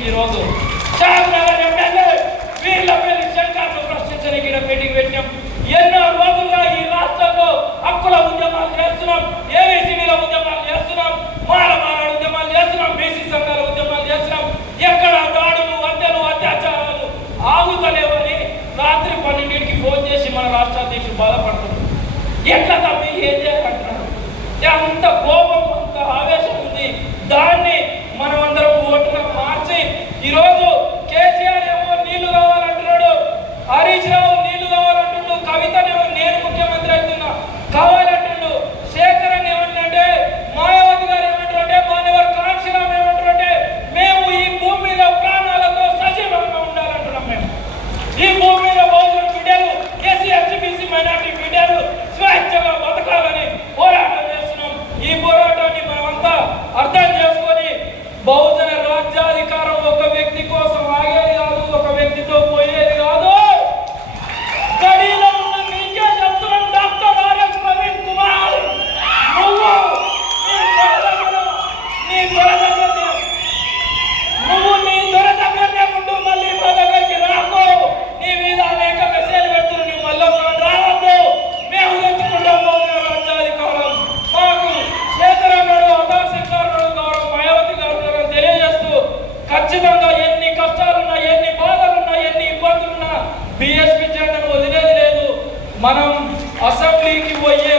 Meeting ఈరోజు చామనగర్ MLA Vellapalli శంకర్ను ప్రశ్నించడానికి meeting పెట్టాం. ఎన్నో రోజులుగా ఈ రాష్ట్రంలో హక్కుల ఉద్యమాలు చేస్తున్నాం, ఏబీసీడీల ఉద్యమాలు చేస్తున్నాం, మానవాళ ఉద్యమాలు చేస్తున్నాం, బీసీ సంఘాల ఉద్యమాలు చేస్తున్నాం. ఎక్కడ దాడులు, హత్యలు, అత్యాచారాలు ఆగుతలేవని రాత్రి 12ంటికి ఫోన్ చేసి మన రాష్ట్ర అధ్యక్షుడు బాధపడుతున్నారు. ఎట్లా తప్పి ఏం చేయాలంటున్నారు? అంత కోపం, అంత ఆవేశం ఉంది. దాన్ని మనం అందరం ఓటుగా మార్చి ఈరోజు కేసీఆర్ ఏమో నీళ్లు కావాలంటున్నాడు, హరీష్ రావు నీళ్లు కావాలంటుండు, కవితనేమో నేను ముఖ్యమంత్రి అవుతున్నా కావాలంటుండు, శేఖరన్ ఏమంటే, మాయావతి గారు ఏమంటారంటే, మానవర్ కాంక్షరామ్ ఏమంటారంటే, మేము ఈ భూమి మీద ప్రాణాలతో సజీవంగా ఉండాలంటున్నాం. మేము ఈ భూమి మీద బహుజన బిడ్డలు, ఎస్సీ ఎస్టీ బీసీ మైనార్టీ బిడ్డలు స్వేచ్ఛగా బతకాలని పోరాటం చేస్తున్నాం. ఈ పోరాటాన్ని మనమంతా అర్థం చేసుకొని బహుజన రాజ్యాధికారం ఒక వ్యక్తి కోసం ఆగేది కాదు, ఒక వ్యక్తితో పోయేది కాదు. గడిలో ఉన్న మీకే చెప్తున్నాం, డాక్టర్ ఆర్ఎస్ ప్రవీణ్ కుమార్, నువ్వు నీ దొర దగ్గరనే ఉండు, మళ్ళీ మా దగ్గరికి రాకు. నీ మీద అనేక మెసేజ్ పెడుతున్నారు, నువ్వు మళ్ళీ రావద్దు, మేము తెచ్చుకుంటాం బహుజన రాజ్యాధికారం. మాకు శేఖరన్నాడు, ఆధార్ శంకరన్నాడు, గౌరవ మాయావతి గారు తెలియజేస్తూ ఖచ్చితంగా ఎన్ని కష్టాలున్నా, ఎన్ని బాధలున్నా, ఎన్ని ఇబ్బందులున్నా బీఎస్పీ జెండాను వదిలేది లేదు. మనం అసెంబ్లీకి పోయే